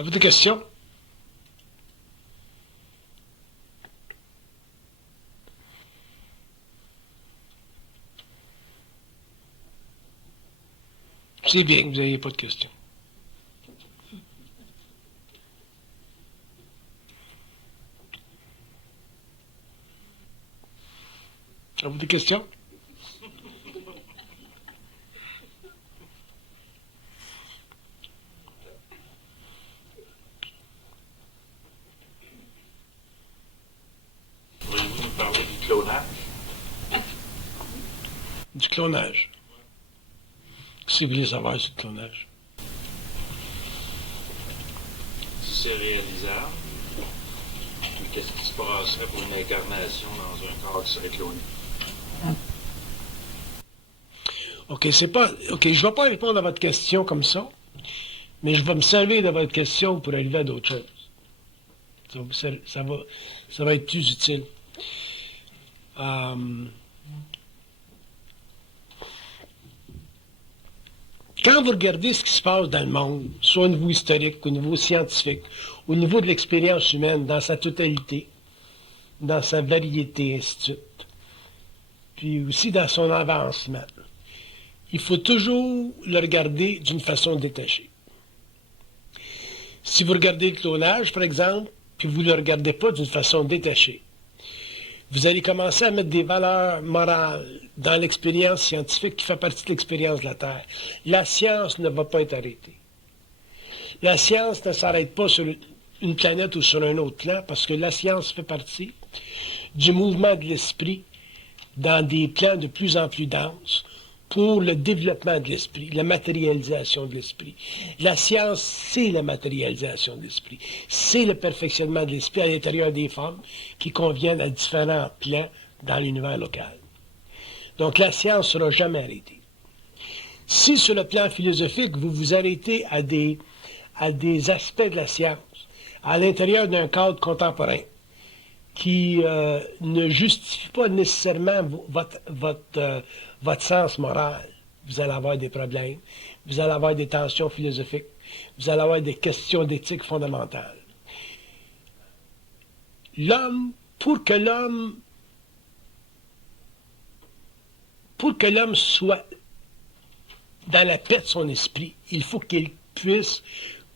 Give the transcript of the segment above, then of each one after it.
Avez-vous des questions? C'est bien que vous n'ayez pas de questions. Avez-vous des questions? Pourriez-vous nous parler du clonage? Du clonage. Si vous voulez savoir sur le clonage. Si c'est réalisable, qu'est-ce qui se passerait pour une incarnation dans un corps qui serait cloné? OK, je ne vais pas répondre à votre question comme ça, mais je vais me servir de votre question pour arriver à d'autres choses. Ça va être plus utile. Quand vous regardez ce qui se passe dans le monde, soit au niveau historique, au niveau scientifique, au niveau de l'expérience humaine, dans sa totalité, dans sa variété, ainsi de suite, puis aussi dans son avancement, il faut toujours le regarder d'une façon détachée. Si vous regardez le clonage, par exemple, puis vous ne le regardez pas d'une façon détachée, vous allez commencer à mettre des valeurs morales dans l'expérience scientifique qui fait partie de l'expérience de la Terre. La science ne va pas être arrêtée. La science ne s'arrête pas sur une planète ou sur un autre plan parce que la science fait partie du mouvement de l'esprit dans des plans de plus en plus denses pour le développement de l'esprit, la matérialisation de l'esprit. La science, c'est la matérialisation de l'esprit. C'est le perfectionnement de l'esprit à l'intérieur des formes qui conviennent à différents plans dans l'univers local. Donc la science ne sera jamais arrêtée. Si sur le plan philosophique, vous vous arrêtez à des aspects de la science, à l'intérieur d'un cadre contemporain, qui ne justifie pas nécessairement votre sens moral, vous allez avoir des problèmes, vous allez avoir des tensions philosophiques, vous allez avoir des questions d'éthique fondamentales. Pour que l'homme soit dans la paix de son esprit, il faut qu'il puisse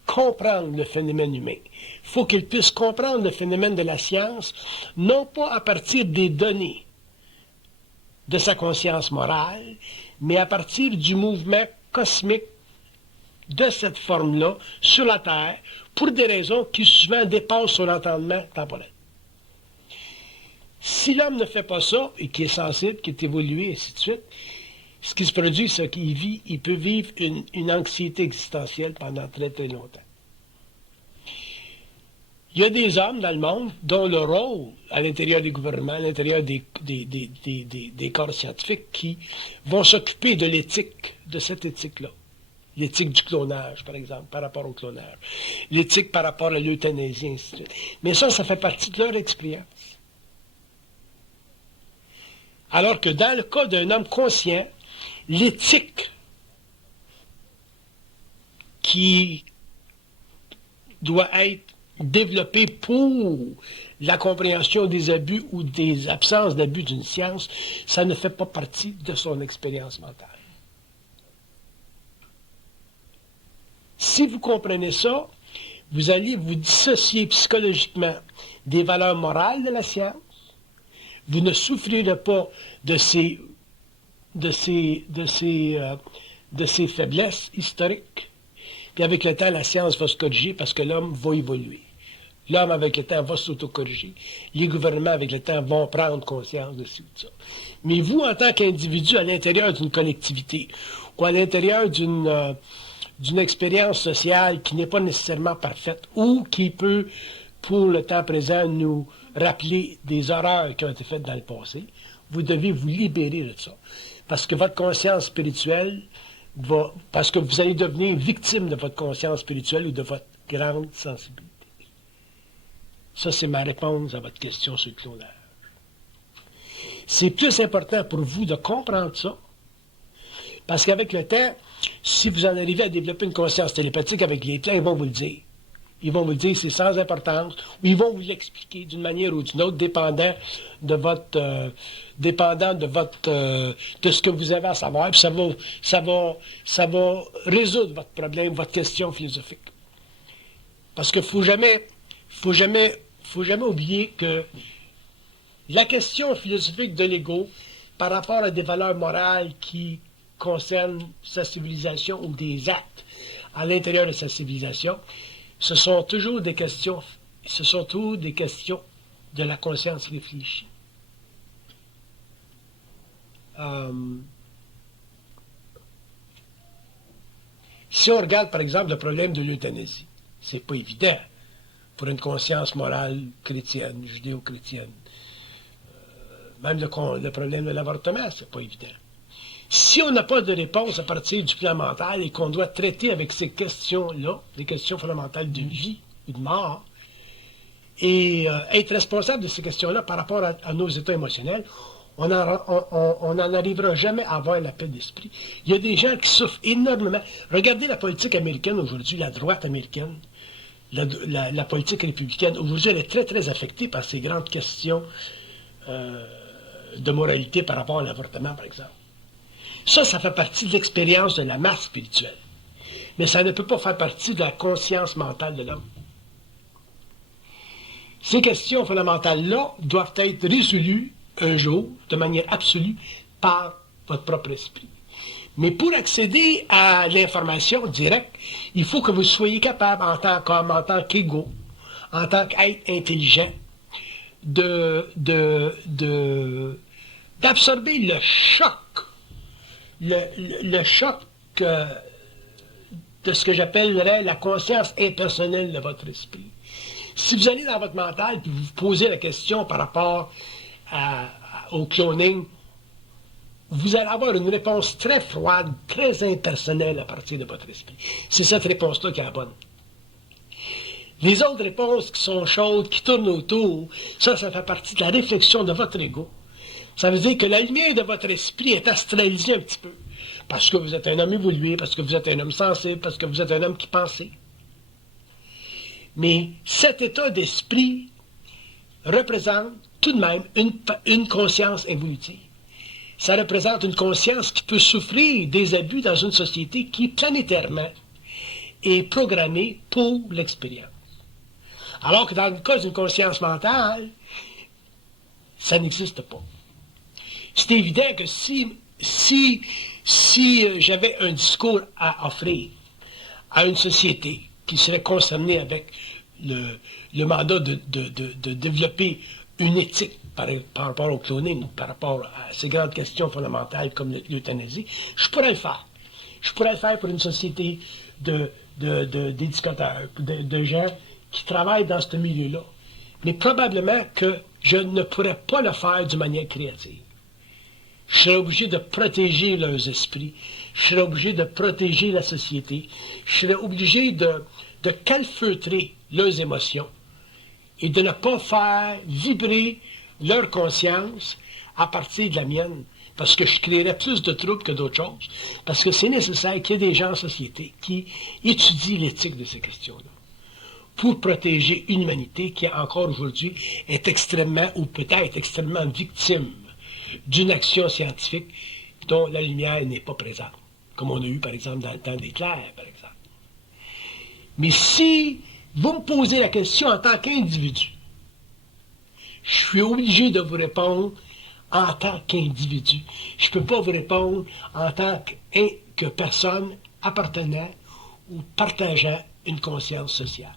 comprendre le phénomène humain. Il faut qu'il puisse comprendre le phénomène de la science, non pas à partir des données de sa conscience morale, mais à partir du mouvement cosmique de cette forme-là sur la Terre, pour des raisons qui souvent dépassent son entendement temporel. Si l'homme ne fait pas ça, et qui est sensible, qui est évolué, et ainsi de suite, ce qui se produit, c'est qu'il peut vivre une anxiété existentielle pendant très très longtemps. Il y a des hommes dans le monde dont le rôle, à l'intérieur des gouvernements, à l'intérieur des corps scientifiques, qui vont s'occuper de l'éthique, de cette éthique-là. L'éthique du clonage, par exemple, par rapport au clonage. L'éthique par rapport à l'euthanasie, ainsi de suite. Mais ça fait partie de leur expérience. Alors que dans le cas d'un homme conscient, l'éthique qui doit être développée pour la compréhension des abus ou des absences d'abus d'une science, ça ne fait pas partie de son expérience mentale. Si vous comprenez ça, vous allez vous dissocier psychologiquement des valeurs morales de la science. Vous ne souffrirez pas de ces faiblesses historiques. Puis avec le temps, la science va se corriger parce que l'homme va évoluer. L'homme, avec le temps, va s'autocorriger. Les gouvernements, avec le temps, vont prendre conscience de ci ou de ça. Mais vous, en tant qu'individu, à l'intérieur d'une collectivité, ou à l'intérieur d'une expérience sociale qui n'est pas nécessairement parfaite, ou qui peut, pour le temps présent, nous rappeler des horreurs qui ont été faites dans le passé, vous devez vous libérer de ça. Parce que votre conscience spirituelle parce que vous allez devenir victime de votre conscience spirituelle ou de votre grande sensibilité. Ça, c'est ma réponse à votre question sur le clonage. C'est plus important pour vous de comprendre ça, parce qu'avec le temps, si vous en arrivez à développer une conscience télépathique avec les plans, ils vont vous le dire. ils vont vous dire c'est sans importance, ou ils vont vous l'expliquer d'une manière ou d'une autre, dépendant de de ce que vous avez à savoir, puis ça va résoudre votre problème, votre question philosophique. Parce qu'il faut jamais oublier que la question philosophique de l'ego, par rapport à des valeurs morales qui concernent sa civilisation ou des actes à l'intérieur de sa civilisation, ce sont toujours des questions de la conscience réfléchie. Si on regarde par exemple le problème de l'euthanasie, c'est pas évident pour une conscience morale chrétienne, judéo-chrétienne. Même le problème de l'avortement, c'est pas évident. Si on n'a pas de réponse à partir du plan mental et qu'on doit traiter avec ces questions-là, des questions fondamentales de vie ou de mort, et être responsable de ces questions-là par rapport à nos états émotionnels, on n'en arrivera jamais à avoir la paix d'esprit. Il y a des gens qui souffrent énormément. Regardez la politique américaine aujourd'hui, la droite américaine, la politique républicaine. Aujourd'hui, elle est très, très affectée par ces grandes questions de moralité par rapport à l'avortement, par exemple. Ça fait partie de l'expérience de la masse spirituelle. Mais ça ne peut pas faire partie de la conscience mentale de l'homme. Ces questions fondamentales-là doivent être résolues un jour, de manière absolue, par votre propre esprit. Mais pour accéder à l'information directe, il faut que vous soyez capable, en tant qu'ego, en tant qu'être intelligent, d'absorber le choc, le choc de ce que j'appellerais la conscience impersonnelle de votre esprit. Si vous allez dans votre mental et vous vous posez la question par rapport au cloning, vous allez avoir une réponse très froide, très impersonnelle à partir de votre esprit. C'est cette réponse-là qui est la bonne. Les autres réponses qui sont chaudes, qui tournent autour, ça fait partie de la réflexion de votre ego. Ça veut dire que la lumière de votre esprit est astralisée un petit peu. Parce que vous êtes un homme évolué, parce que vous êtes un homme sensible, parce que vous êtes un homme qui pensez. Mais cet état d'esprit représente tout de même une conscience évolutive. Ça représente une conscience qui peut souffrir des abus dans une société qui, planétairement, est programmée pour l'expérience. Alors que dans le cas d'une conscience mentale, ça n'existe pas. C'est évident que si j'avais un discours à offrir à une société qui serait concernée avec le mandat de développer une éthique par rapport au cloning, par rapport à ces grandes questions fondamentales comme l'euthanasie, je pourrais le faire. Je pourrais le faire pour une société d'éducateurs, de gens qui travaillent dans ce milieu-là. Mais probablement que je ne pourrais pas le faire d'une manière créative. Je serais obligé de protéger leurs esprits. Je serais obligé de protéger la société. Je serais obligé de calfeutrer leurs émotions et de ne pas faire vibrer leur conscience à partir de la mienne, parce que je créerais plus de troubles que d'autres choses, parce que c'est nécessaire qu'il y ait des gens en société qui étudient l'éthique de ces questions-là, pour protéger une humanité qui, encore aujourd'hui, est extrêmement, ou peut-être extrêmement victime d'une action scientifique dont la lumière n'est pas présente, comme on a eu, par exemple, dans le temps d'Hitler, par exemple. Mais si vous me posez la question en tant qu'individu, je suis obligé de vous répondre en tant qu'individu. Je ne peux pas vous répondre en tant que personne appartenant ou partageant une conscience sociale.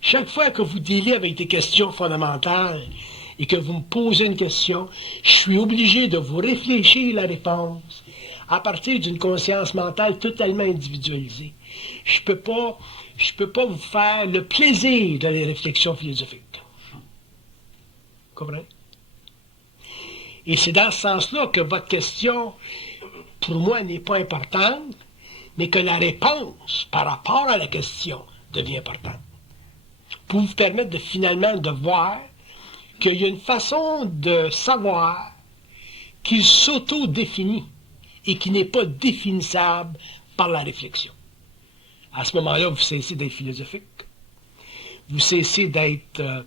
Chaque fois que vous dealez avec des questions fondamentales et que vous me posez une question, je suis obligé de vous réfléchir la réponse à partir d'une conscience mentale totalement individualisée. Je peux pas vous faire le plaisir de les réflexions philosophiques. Vous comprenez? Et c'est dans ce sens-là que votre question, pour moi, n'est pas importante, mais que la réponse par rapport à la question devient importante. Pour vous permettre finalement de voir qu'il y a une façon de savoir qui s'auto-définit et qui n'est pas définissable par la réflexion. À ce moment-là, vous cessez d'être philosophique. Vous cessez d'être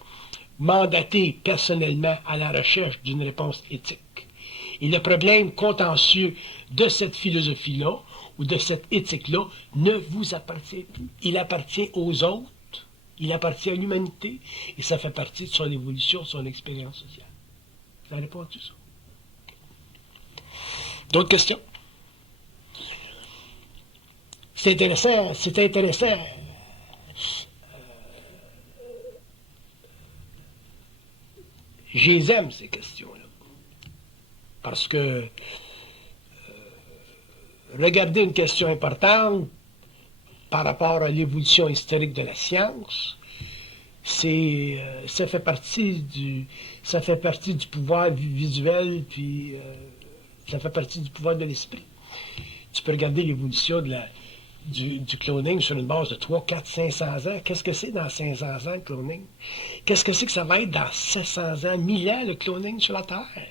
mandaté personnellement à la recherche d'une réponse éthique. Et le problème contentieux de cette philosophie-là, ou de cette éthique-là, ne vous appartient plus. Il appartient aux autres, il appartient à l'humanité, et ça fait partie de son évolution, de son expérience sociale. Ça répond à tout ça. D'autres questions? C'est intéressant, c'est intéressant. Je les aime, ces questions-là. Parce que regarder une question importante par rapport à l'évolution historique de la science, ça fait partie du pouvoir visuel, puis ça fait partie du pouvoir de l'esprit. Tu peux regarder l'évolution du cloning sur une base de 3, 4, 500 ans. Qu'est-ce que c'est dans 500 ans, le cloning? Qu'est-ce que c'est que ça va être dans 700 ans, 1000 ans, le cloning sur la Terre?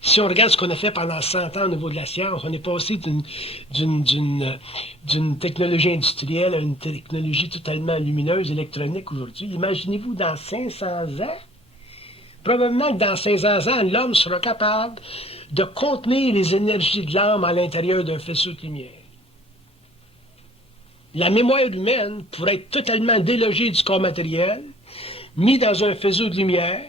Si on regarde ce qu'on a fait pendant 100 ans au niveau de la science, on est passé d'une technologie industrielle à une technologie totalement lumineuse, électronique aujourd'hui. Imaginez-vous dans 500 ans, probablement que dans 500 ans, l'homme sera capable de contenir les énergies de l'âme à l'intérieur d'un faisceau de lumière. La mémoire humaine pourrait être totalement délogée du corps matériel, mis dans un faisceau de lumière,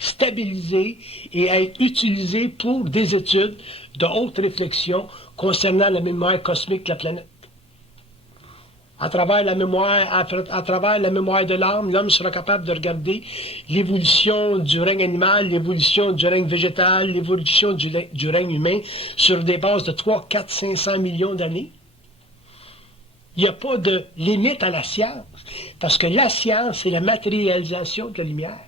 stabilisé et être utilisé pour des études de haute réflexion concernant la mémoire cosmique de la planète. À travers la mémoire de l'âme, l'homme sera capable de regarder l'évolution du règne animal, l'évolution du règne végétal, l'évolution du règne humain sur des bases de 3, 4, 500 millions d'années. Il n'y a pas de limite à la science, parce que la science, c'est la matérialisation de la lumière.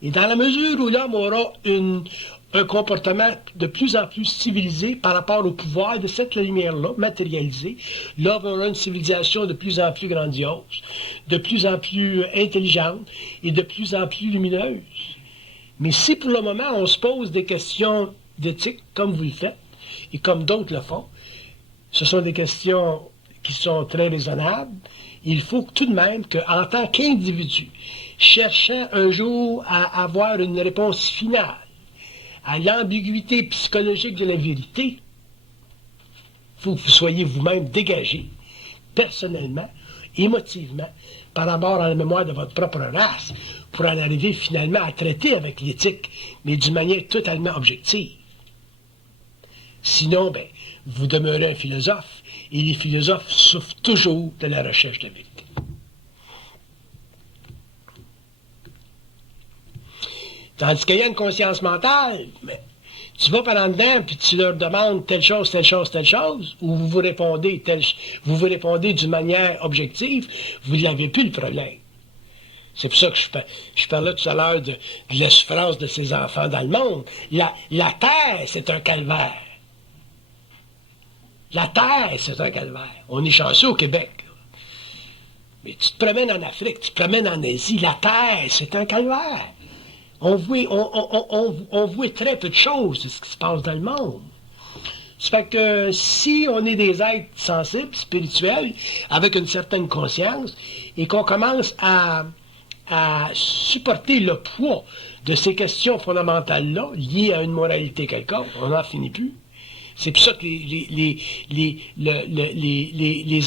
Et dans la mesure où l'homme aura un comportement de plus en plus civilisé par rapport au pouvoir de cette lumière-là, matérialisée, l'homme aura une civilisation de plus en plus grandiose, de plus en plus intelligente et de plus en plus lumineuse. Mais si pour le moment on se pose des questions d'éthique, comme vous le faites, et comme d'autres le font, ce sont des questions qui sont très raisonnables, il faut tout de même qu'en tant qu'individu, cherchant un jour à avoir une réponse finale à l'ambiguïté psychologique de la vérité, il faut que vous soyez vous-même dégagé, personnellement, émotivement, par rapport à la mémoire de votre propre race, pour en arriver finalement à traiter avec l'éthique, mais d'une manière totalement objective. Sinon, vous demeurez un philosophe, et les philosophes souffrent toujours de la recherche de la vérité. Tandis qu'il y a une conscience mentale, tu vas par en dedans, puis tu leur demandes telle chose, telle chose, telle chose, ou vous répondez d'une manière objective, vous n'avez plus le problème. C'est pour ça que je parlais tout à l'heure de la souffrance de ces enfants dans le monde. La terre, c'est un calvaire. La terre, c'est un calvaire. On est chanceux au Québec. Mais tu te promènes en Afrique, tu te promènes en Asie, la terre, c'est un calvaire. On voit très peu de choses de ce qui se passe dans le monde. Ça fait que si on est des êtres sensibles, spirituels, avec une certaine conscience, et qu'on commence à supporter le poids de ces questions fondamentales-là, liées à une moralité quelconque, on n'en finit plus. C'est pour ça que les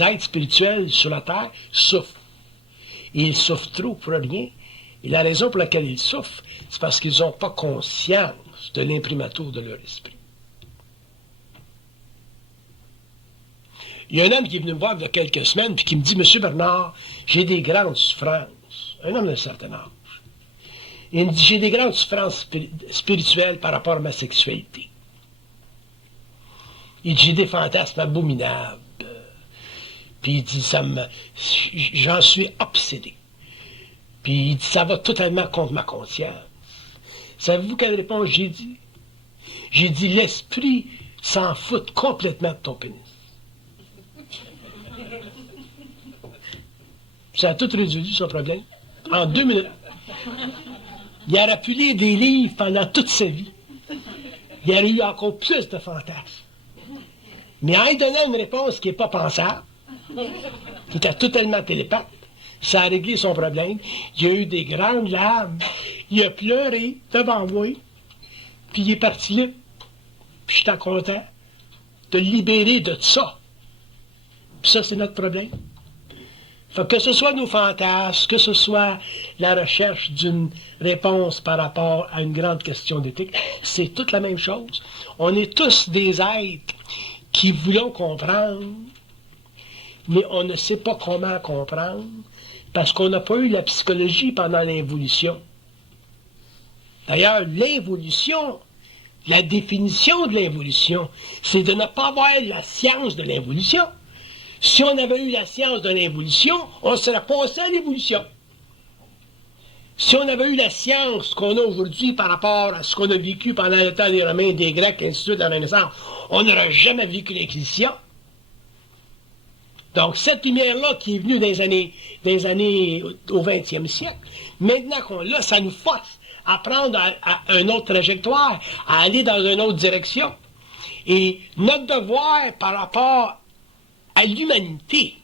êtres spirituels sur la Terre souffrent. Et ils souffrent trop pour rien. Et la raison pour laquelle ils souffrent, c'est parce qu'ils n'ont pas conscience de l'imprimatur de leur esprit. Il y a un homme qui est venu me voir il y a quelques semaines puis qui me dit « Monsieur Bernard, j'ai des grandes souffrances. » Un homme d'un certain âge. Il me dit « J'ai des grandes souffrances spirituelles par rapport à ma sexualité. » Il dit « J'ai des fantasmes abominables. » Puis il dit « J'en suis obsédé. » Puis il dit « Ça va totalement contre ma conscience. » Savez-vous quelle réponse j'ai dit? J'ai dit « L'esprit s'en fout complètement de ton pénis. » Ça a tout résolu son problème. En 2 minutes. Il aurait pu lire des livres pendant toute sa vie. Il aurait eu encore plus de fantasmes. Mais en lui donnant une réponse qui n'est pas pensable, Il était totalement télépathe. Ça a réglé son problème. Il a eu des grandes larmes. Il a pleuré devant moi. Puis il est parti là. Puis j'étais content de le libérer de ça. Puis ça, c'est notre problème. Fait que ce soit nos fantasmes, que ce soit la recherche d'une réponse par rapport à une grande question d'éthique, c'est toute la même chose. On est tous des êtres qui voulons comprendre, mais on ne sait pas comment comprendre, parce qu'on n'a pas eu la psychologie pendant l'évolution. D'ailleurs, l'évolution, la définition de l'évolution, c'est de ne pas avoir la science de l'évolution. Si on avait eu la science de l'évolution, on serait passé à l'évolution. Si on avait eu la science qu'on a aujourd'hui par rapport à ce qu'on a vécu pendant le temps des Romains, des Grecs, et ainsi de suite, de la Renaissance, on n'aurait jamais vécu l'Inquisition. Donc, cette lumière-là qui est venue des années au 20e siècle, maintenant qu'on l'a, ça nous force à prendre à une autre trajectoire, à aller dans une autre direction. Et notre devoir par rapport à l'humanité,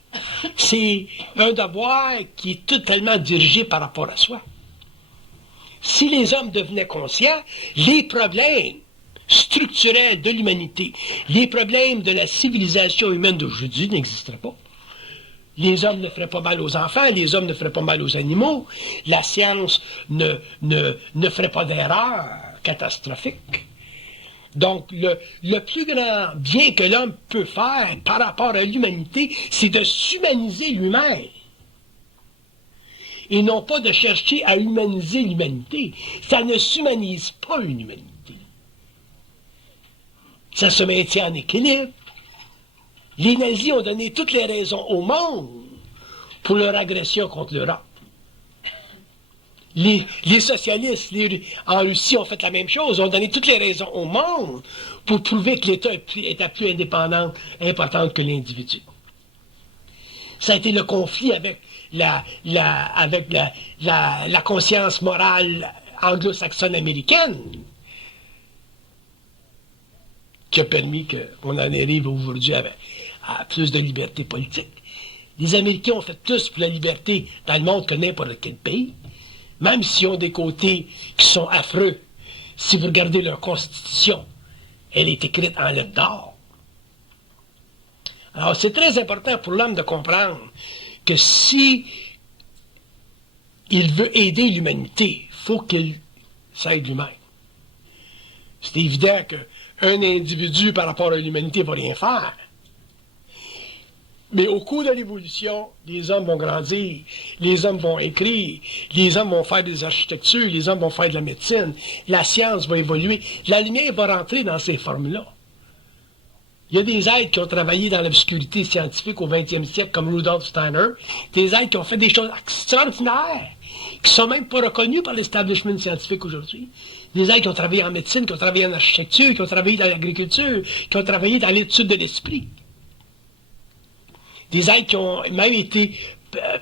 c'est un devoir qui est totalement dirigé par rapport à soi. Si les hommes devenaient conscients, les problèmes structurels de l'humanité, les problèmes de la civilisation humaine d'aujourd'hui n'existeraient pas. Les hommes ne feraient pas mal aux enfants, les hommes ne feraient pas mal aux animaux, la science ne ferait pas d'erreurs catastrophiques. Donc, le plus grand bien que l'homme peut faire par rapport à l'humanité, c'est de s'humaniser lui-même. Et non pas de chercher à humaniser l'humanité. Ça ne s'humanise pas une humanité. Ça se maintient en équilibre. Les nazis ont donné toutes les raisons au monde pour leur agression contre l'Europe. Les socialistes en Russie ont fait la même chose, ont donné toutes les raisons au monde pour prouver que l'État était plus indépendant, importante que l'individu. Ça a été le conflit avec la conscience morale anglo-saxonne américaine qui a permis qu'on en arrive aujourd'hui à plus de liberté politique. Les Américains ont fait plus pour la liberté dans le monde que n'importe quel pays. Même s'ils ont des côtés qui sont affreux, si vous regardez leur constitution, elle est écrite en lettres d'or. Alors, c'est très important pour l'homme de comprendre que si il veut aider l'humanité, il faut qu'il s'aide lui-même. C'est évident qu'un individu par rapport à l'humanité ne va rien faire. Mais au cours de l'évolution, les hommes vont grandir, les hommes vont écrire, les hommes vont faire des architectures, les hommes vont faire de la médecine, la science va évoluer, la lumière va rentrer dans ces formes-là. Il y a des êtres qui ont travaillé dans l'obscurité scientifique au 20e siècle, comme Rudolf Steiner, des êtres qui ont fait des choses extraordinaires, qui ne sont même pas reconnus par l'establishment scientifique aujourd'hui. Des êtres qui ont travaillé en médecine, qui ont travaillé en architecture, qui ont travaillé dans l'agriculture, qui ont travaillé dans l'étude de l'esprit. Des êtres qui ont même été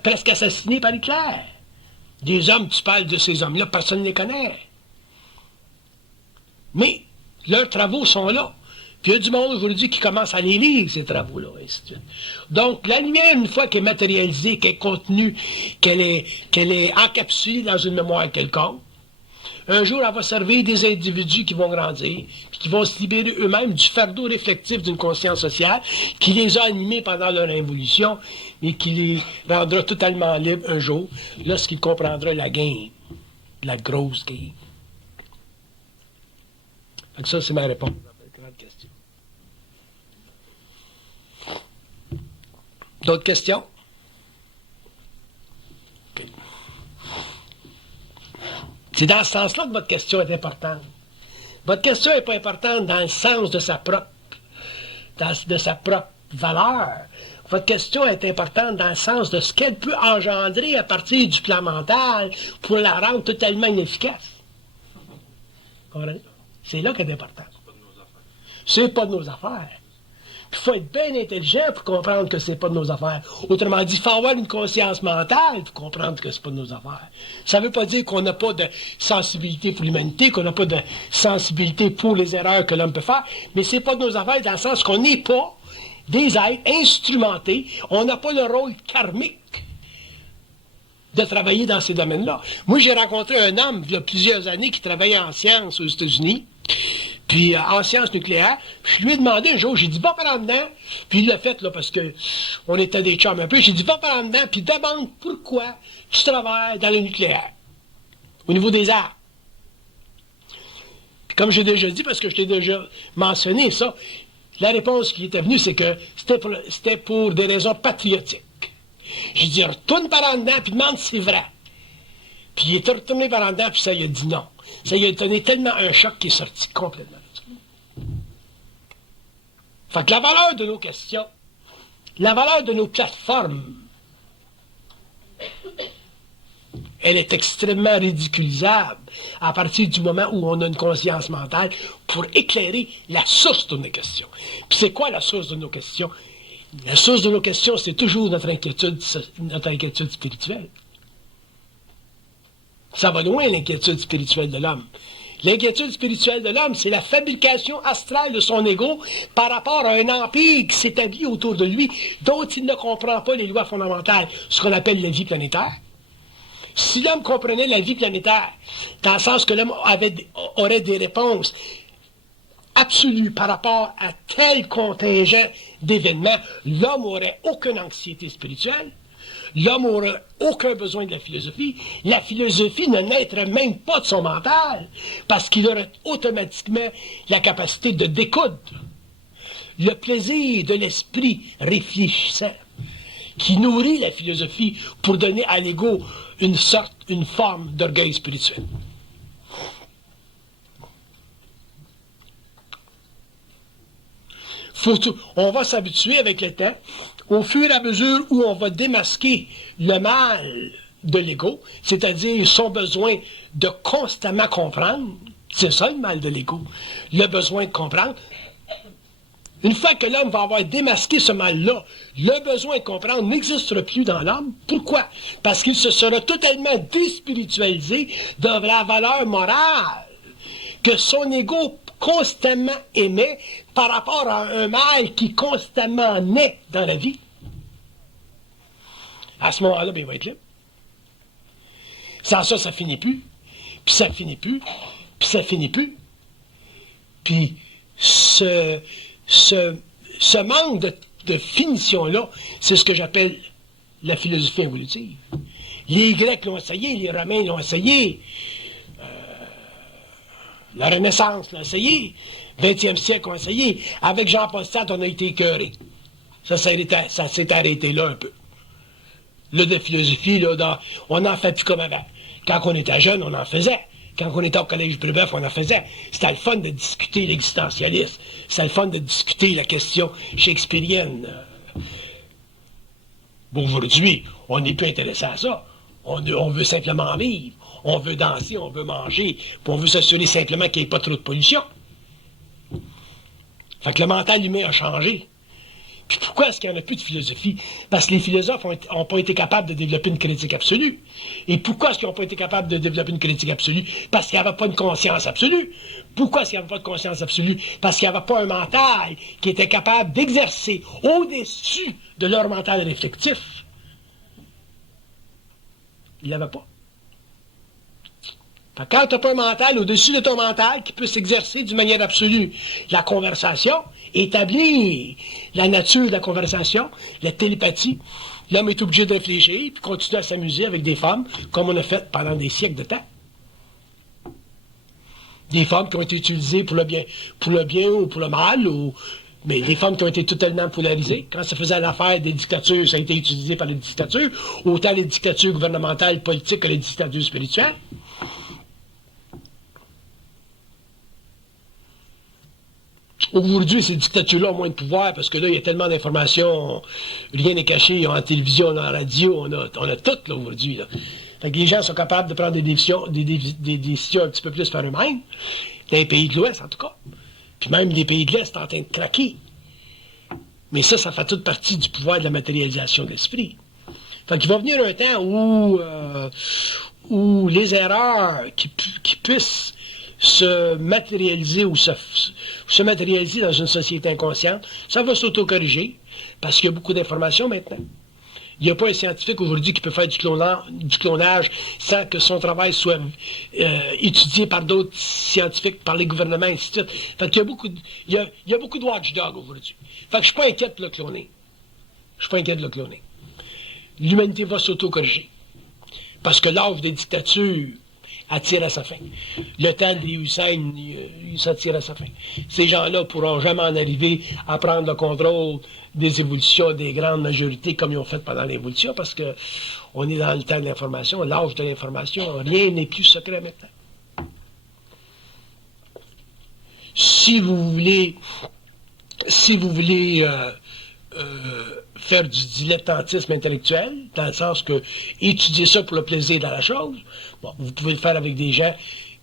presque assassinés par Hitler. Des hommes, tu parles de ces hommes-là, personne ne les connaît. Mais leurs travaux sont là. Puis il y a du monde aujourd'hui qui commence à les lire, ces travaux-là, et ainsi de suite. Donc, la lumière, une fois qu'elle est matérialisée, qu'elle est contenue, qu'elle est encapsulée dans une mémoire quelconque, un jour, elle va servir des individus qui vont grandir, puis qui vont se libérer eux-mêmes du fardeau réflectif d'une conscience sociale qui les a animés pendant leur évolution, mais qui les rendra totalement libres un jour, lorsqu'ils comprendront la game, la grosse game. Donc ça, c'est ma réponse à cette grande question. D'autres questions? Okay. C'est dans ce sens-là que votre question est importante. Votre question n'est pas importante dans le sens de sa propre valeur. Votre question est importante dans le sens de ce qu'elle peut engendrer à partir du plan mental pour la rendre totalement inefficace. Comprenez? C'est là qu'elle est importante. C'est pas de nos affaires. Il faut être bien intelligent pour comprendre que c'est pas de nos affaires. Autrement dit, il faut avoir une conscience mentale pour comprendre que c'est pas de nos affaires. Ça ne veut pas dire qu'on n'a pas de sensibilité pour l'humanité, qu'on n'a pas de sensibilité pour les erreurs que l'homme peut faire, mais c'est pas de nos affaires dans le sens qu'on n'est pas des êtres instrumentés. On n'a pas le rôle karmique de travailler dans ces domaines-là. Moi, j'ai rencontré un homme, il y a plusieurs années, qui travaillait en sciences aux États-Unis, puis en sciences nucléaires. Puis je lui ai demandé un jour, j'ai dit, va par en dedans, puis il l'a fait, là, parce que on était des chums un peu. J'ai dit, va par en dedans, puis demande pourquoi tu travailles dans le nucléaire, au niveau des arts. Puis comme j'ai déjà dit, parce que je t'ai déjà mentionné ça, la réponse qui était venue, c'est que c'était pour des raisons patriotiques. J'ai dit, retourne par en dedans, puis demande si c'est vrai. Puis il est retourné par en dedans, puis ça, il a dit non. Ça lui a donné tellement un choc qu'il est sorti complètement. Fait que la valeur de nos questions, la valeur de nos plateformes, elle est extrêmement ridiculisable à partir du moment où on a une conscience mentale pour éclairer la source de nos questions. Puis c'est quoi la source de nos questions? La source de nos questions, c'est toujours notre inquiétude spirituelle. Ça va loin, l'inquiétude spirituelle de l'homme. L'inquiétude spirituelle de l'homme, c'est la fabrication astrale de son ego par rapport à un empire qui s'établit autour de lui, dont il ne comprend pas les lois fondamentales, ce qu'on appelle la vie planétaire. Si l'homme comprenait la vie planétaire, dans le sens que l'homme aurait des réponses absolue par rapport à tel contingent d'événements, l'homme n'aurait aucune anxiété spirituelle, l'homme n'aurait aucun besoin de la philosophie ne naîtrait même pas de son mental, parce qu'il aurait automatiquement la capacité de découdre le plaisir de l'esprit réfléchissant, qui nourrit la philosophie pour donner à l'ego une forme d'orgueil spirituel. On va s'habituer avec le temps, au fur et à mesure où on va démasquer le mal de l'ego, c'est-à-dire son besoin de constamment comprendre. C'est ça le mal de l'ego, le besoin de comprendre. Une fois que l'homme va avoir démasqué ce mal-là, le besoin de comprendre n'existera plus dans l'homme. Pourquoi? Parce qu'il se sera totalement déspiritualisé de la valeur morale que son ego constamment émet par rapport à un mal qui constamment naît dans la vie. À ce moment-là, il va être là. Sans ça, ça finit plus. Puis ça finit plus. Puis ça finit plus. Puis ce manque de finition-là, c'est ce que j'appelle la philosophie évolutive. Les Grecs l'ont essayé, les Romains l'ont essayé, la Renaissance l'a essayé, 20e siècle ont essayé. Avec Jean-Paul Sartre, on a été écœurés. Ça s'est arrêté là un peu. Là, de philosophie, là, on n'en fait plus comme avant. Quand on était jeune, on en faisait. Quand on était au collège Brébeuf, on en faisait. C'était le fun de discuter l'existentialisme. C'était le fun de discuter la question shakespearienne. Bon, aujourd'hui, on n'est plus intéressé à ça. On veut simplement vivre. On veut danser, on veut manger. Puis on veut s'assurer simplement qu'il n'y ait pas trop de pollution. Fait que le mental humain a changé. Puis pourquoi est-ce qu'il n'y en a plus de philosophie? Parce que les philosophes n'ont pas été capables de développer une critique absolue. Et pourquoi est-ce qu'ils n'ont pas été capables de développer une critique absolue? Parce qu'il n'y avait pas une conscience absolue. Pourquoi est-ce qu'il n'y avait pas de conscience absolue? Parce qu'il n'y avait pas un mental qui était capable d'exercer au-dessus de leur mental réflectif. Il ne l'avait pas. Fait que quand tu n'as pas un mental au-dessus de ton mental qui peut s'exercer d'une manière absolue, la conversation, établir la nature de la conversation, la télépathie, l'homme est obligé de réfléchir puis continuer à s'amuser avec des femmes comme on a fait pendant des siècles de temps. Des femmes qui ont été utilisées pour le bien ou pour le mal, mais des femmes qui ont été totalement polarisées. Quand ça faisait l'affaire des dictatures, ça a été utilisé par les dictatures, autant les dictatures gouvernementales, politiques que les dictatures spirituelles. Aujourd'hui, ces dictatures-là ont moins de pouvoir parce que là, il y a tellement d'informations, rien n'est caché, en télévision, en radio, on a tout là aujourd'hui. Là. Fait que les gens sont capables de prendre des décisions un petit peu plus par eux-mêmes, dans les pays de l'Ouest en tout cas. Puis même les pays de l'Est sont en train de craquer. Mais ça fait toute partie du pouvoir de la matérialisation de l'esprit. Fait qu'il va venir un temps où les erreurs qui puissent se matérialiser ou se matérialiser dans une société inconsciente, ça va s'auto-corriger. Parce qu'il y a beaucoup d'informations maintenant. Il n'y a pas un scientifique aujourd'hui qui peut faire du clonage sans que son travail soit étudié par d'autres scientifiques, par les gouvernements, et ainsi de suite. Fait qu'il y a beaucoup il y a beaucoup de watchdogs aujourd'hui. Fait que je suis pas inquiet de le cloner. Je suis pas inquiet de le cloner. L'humanité va s'auto-corriger. Parce que l'âge des dictatures attire à sa fin. Le temps des Hussein, ça tire à sa fin. Ces gens-là ne pourront jamais en arriver à prendre le contrôle des évolutions des grandes majorités comme ils ont fait pendant l'évolution, parce que on est dans le temps de l'information, l'âge de l'information, rien n'est plus secret maintenant. Si vous voulez faire du dilettantisme intellectuel, dans le sens que étudier ça pour le plaisir dans la chose, bon, vous pouvez le faire avec des gens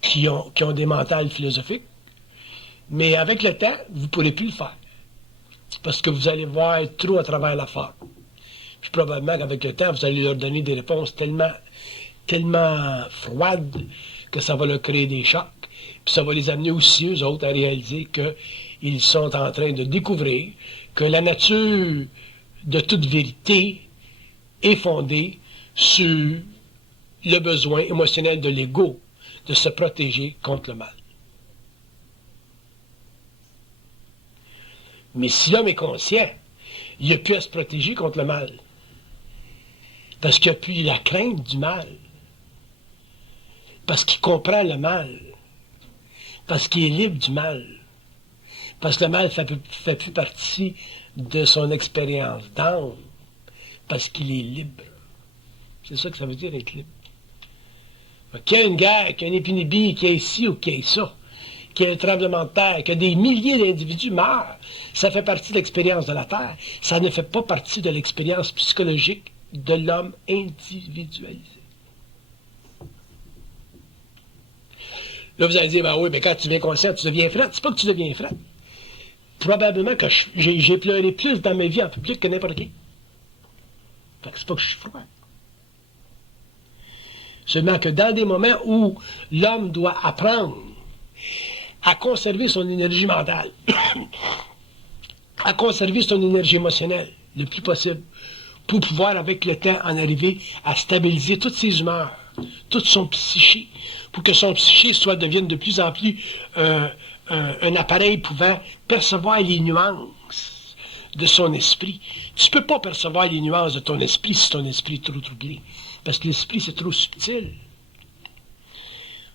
qui ont des mentales philosophiques, mais avec le temps, vous ne pourrez plus le faire. Parce que vous allez voir trop à travers la forme. Puis probablement qu'avec le temps, vous allez leur donner des réponses tellement froides que ça va leur créer des chocs. Puis ça va les amener aussi, eux autres, à réaliser qu'ils sont en train de découvrir que la nature de toute vérité est fondée sur le besoin émotionnel de l'ego de se protéger contre le mal. Mais si l'homme est conscient, il n'a plus à se protéger contre le mal. Parce qu'il n'a plus la crainte du mal. Parce qu'il comprend le mal. Parce qu'il est libre du mal. Parce que le mal ne fait plus partie de son expérience d'âme. Parce qu'il est libre. C'est ça que ça veut dire être libre. Qu'il y ait une guerre, qu'il y ait une épidémie, qu'il y ait ci ou qu'il y ait ça, qu'il y ait un tremblement de terre, que des milliers d'individus meurent, ça fait partie de l'expérience de la Terre. Ça ne fait pas partie de l'expérience psychologique de l'homme individualisé. Là, vous allez dire, ben oui, mais quand tu deviens conscient, tu deviens frette. C'est pas que tu deviens frette. Probablement que j'ai pleuré plus dans ma vie en public que n'importe qui. Fait que c'est pas que je suis froid. Seulement que dans des moments où l'homme doit apprendre à conserver son énergie mentale, à conserver son énergie émotionnelle le plus possible, pour pouvoir, avec le temps, en arriver à stabiliser toutes ses humeurs, toute son psyché, pour que son psyché devienne de plus en plus un appareil pouvant percevoir les nuances de son esprit. Tu ne peux pas percevoir les nuances de ton esprit si ton esprit est trop troublé, parce que l'esprit, c'est trop subtil.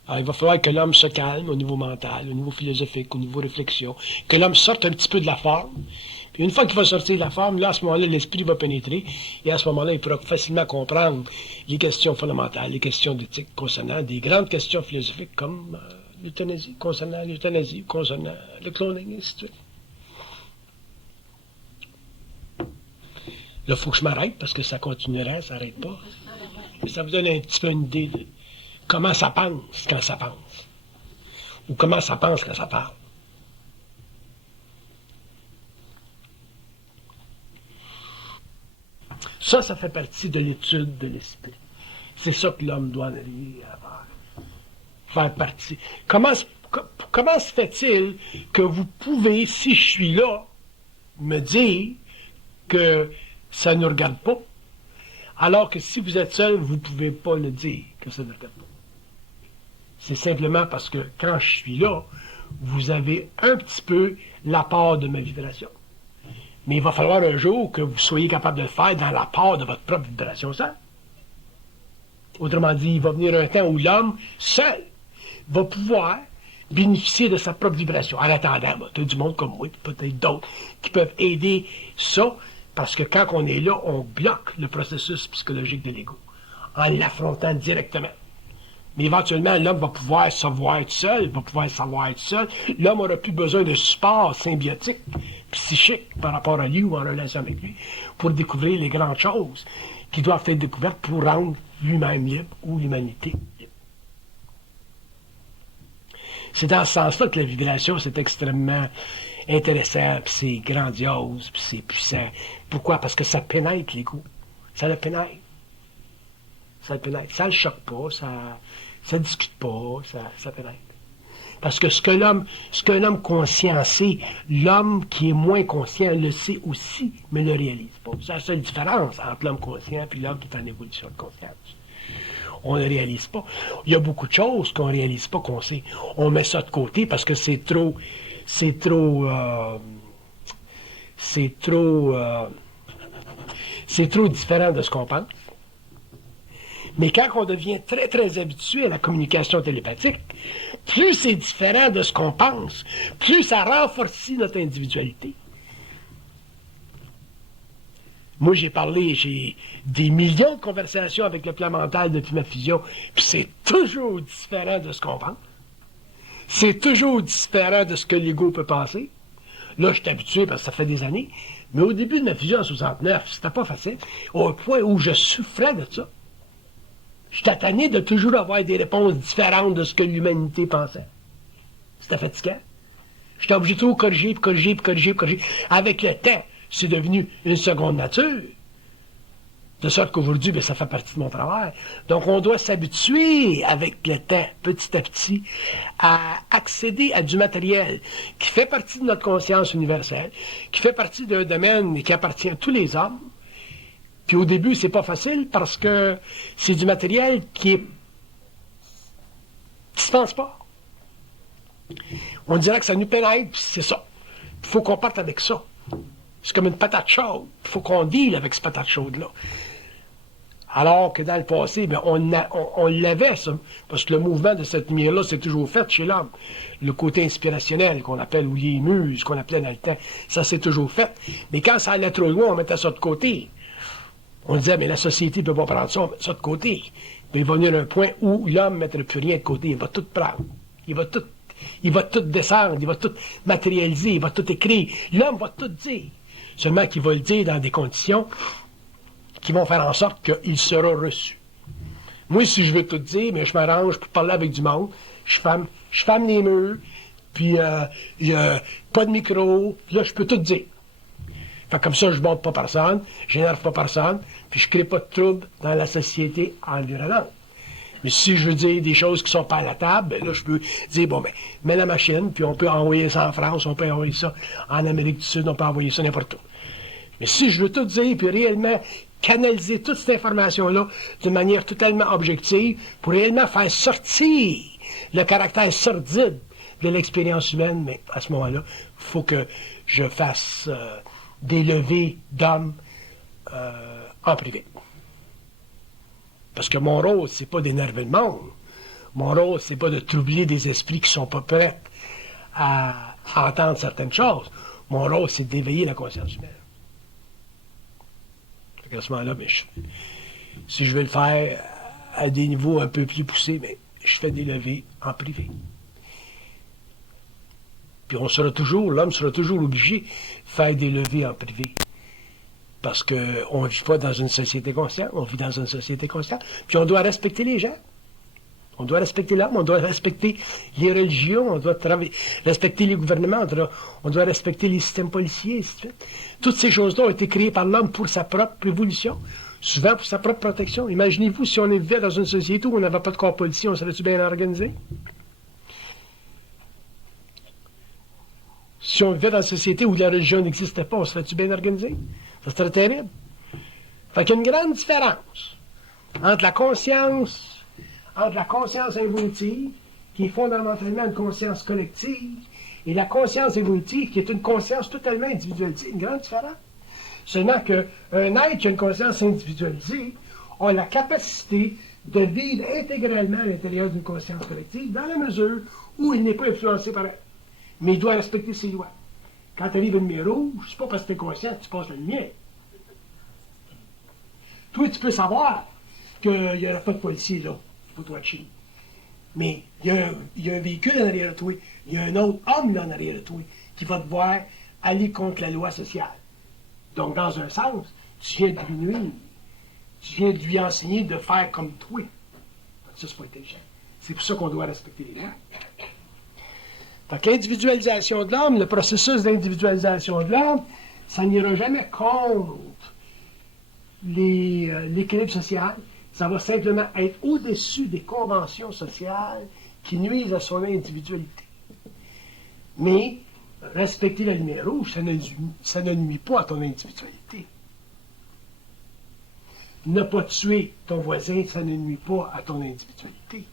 Alors, il va falloir que l'homme se calme au niveau mental, au niveau philosophique, au niveau réflexion, que l'homme sorte un petit peu de la forme. Puis une fois qu'il va sortir de la forme, là, à ce moment-là, l'esprit va pénétrer, et à ce moment-là, il pourra facilement comprendre les questions fondamentales, les questions d'éthique concernant des grandes questions philosophiques comme l'euthanasie, concernant le cloning, et ainsi de suite. Là, il faut que je m'arrête, parce que ça continuera, ça n'arrête pas. Mais ça vous donne un petit peu une idée de comment ça pense quand ça pense. Ou comment ça pense quand ça parle. Ça fait partie de l'étude de l'esprit. C'est ça que l'homme doit en arriver à faire partie. Comment se fait-il que vous pouvez, si je suis là, me dire que ça ne nous regarde pas, alors que si vous êtes seul, vous ne pouvez pas le dire que ça ne regarde pas. C'est simplement parce que quand je suis là, vous avez un petit peu la part de ma vibration. Mais il va falloir un jour que vous soyez capable de le faire dans la part de votre propre vibration seule. Autrement dit, il va venir un temps où l'homme, seul, va pouvoir bénéficier de sa propre vibration. En attendant, tu as du monde comme moi, peut-être d'autres, qui peuvent aider ça, parce que quand on est là, on bloque le processus psychologique de l'ego, en l'affrontant directement. Mais éventuellement, l'homme va pouvoir savoir être seul, L'homme n'aura plus besoin de support symbiotique, psychique, par rapport à lui ou en relation avec lui, pour découvrir les grandes choses qui doivent être découvertes pour rendre lui-même libre ou l'humanité libre. C'est dans ce sens-là que la vibration, c'est extrêmement intéressant, puis c'est grandiose, puis c'est puissant. Pourquoi? Parce que ça pénètre l'ego. Ça le pénètre. Ça le pénètre. Ça le choque pas, ça discute pas, ça pénètre. Parce que ce qu'un homme conscient sait, l'homme qui est moins conscient le sait aussi, mais ne le réalise pas. C'est la seule différence entre l'homme conscient et l'homme qui est en évolution de conscience. On ne réalise pas. Il y a beaucoup de choses qu'on ne réalise pas, qu'on sait. On met ça de côté parce que c'est trop différent de ce qu'on pense. Mais quand on devient très, très habitué à la communication télépathique, plus c'est différent de ce qu'on pense, plus ça renforce notre individualité. Moi, j'ai des millions de conversations avec le plan mental depuis ma fusion, puis c'est toujours différent de ce qu'on pense. C'est toujours différent de ce que l'ego peut penser. Là, je suis habitué parce que ça fait des années. Mais au début de ma fusion en 69, c'était pas facile. Au point où je souffrais de ça. J'étais tanné de toujours avoir des réponses différentes de ce que l'humanité pensait. C'était fatigant. J'étais obligé de tout corriger, puis corriger, puis corriger, puis corriger. Avec le temps, c'est devenu une seconde nature. De sorte qu'aujourd'hui, bien, ça fait partie de mon travail. Donc, on doit s'habituer avec le temps, petit à petit, à accéder à du matériel qui fait partie de notre conscience universelle, qui fait partie d'un domaine qui appartient à tous les hommes. Puis au début, c'est pas facile parce que c'est du matériel qui se pense pas. On dirait que ça nous pénètre, puis c'est ça. Il faut qu'on parte avec ça. C'est comme une patate chaude. Il faut qu'on deal avec cette patate chaude-là. Alors que dans le passé, bien, on l'avait, ça. Parce que le mouvement de cette lumière-là, c'est toujours fait chez l'homme. Le côté inspirationnel qu'on appelle, ou les muses qu'on appelait dans le temps, ça c'est toujours fait. Mais quand ça allait trop loin, on mettait ça de côté. On disait, mais la société ne peut pas prendre ça, on met ça de côté. Mais il va venir un point où l'homme ne mettra plus rien de côté, il va tout prendre. Il va tout descendre, il va tout matérialiser, il va tout écrire. L'homme va tout dire. Seulement qu'il va le dire dans des conditions qui vont faire en sorte qu'il sera reçu. Moi, si je veux tout dire, mais je m'arrange pour parler avec du monde, je ferme les murs, puis il n'y a pas de micro, là, je peux tout dire. Fait comme ça, je ne monte pas personne, je n'énerve pas personne, puis je ne crée pas de trouble dans la société environnante. Mais si je veux dire des choses qui ne sont pas à la table, ben là, je peux dire, bon, ben, mets la machine, puis on peut envoyer ça en France, on peut envoyer ça en Amérique du Sud, on peut envoyer ça n'importe où. Mais si je veux tout dire, puis réellement canaliser toute cette information-là de manière totalement objective, pour réellement faire sortir le caractère sordide de l'expérience humaine, mais à ce moment-là, il faut que je fasse des levées d'hommes en privé. Parce que mon rôle, c'est pas d'énerver le monde. Mon rôle, c'est pas de troubler des esprits qui sont pas prêts à entendre certaines choses. Mon rôle, c'est d'éveiller la conscience humaine. À ce moment-là, ben, si je veux le faire à des niveaux un peu plus poussés, ben, je fais des levées en privé. Puis l'homme sera toujours obligé de faire des levées en privé. Parce qu'on ne vit pas dans une société consciente, on vit dans une société consciente. Puis on doit respecter les gens. On doit respecter l'homme, on doit respecter les religions, on doit respecter les gouvernements, on doit respecter les systèmes policiers, et ainsi de suite. Toutes ces choses-là ont été créées par l'homme pour sa propre évolution, souvent pour sa propre protection. Imaginez-vous si on vivait dans une société où on n'avait pas de corps policier, on serait-tu bien organisé? Si on vivait dans une société où la religion n'existait pas, on serait-tu bien organisé? Ça serait terrible. Fait qu'il y a une grande différence entre la conscience évolutive, qui est fondamentalement une conscience collective, et la conscience évolutive, qui est une conscience totalement individualisée. Une grande différence. Seulement qu'un être qui a une conscience individualisée a la capacité de vivre intégralement à l'intérieur d'une conscience collective, dans la mesure où il n'est pas influencé par elle. Mais il doit respecter ses lois. Quand tu arrives à une lumière rouge, c'est pas parce que tu es conscient que tu passes la lumière. Toi, tu peux savoir qu'il n'y aura pas de policier là, pour toi de Chine. Mais il y a un véhicule en arrière de toi, il y a un autre homme là en arrière de toi qui va devoir aller contre la loi sociale. Donc, dans un sens, tu viens de lui nuire. Tu viens de lui enseigner de faire comme toi. Ça, c'est pas intelligent. C'est pour ça qu'on doit respecter les gens. Donc, l'individualisation de l'homme, le processus d'individualisation de l'homme, ça n'ira jamais contre l'équilibre social. Ça va simplement être au-dessus des conventions sociales qui nuisent à son individualité. Mais respecter la lumière rouge, ça ne nuit pas à ton individualité. Ne pas tuer ton voisin, ça ne nuit pas à ton individualité.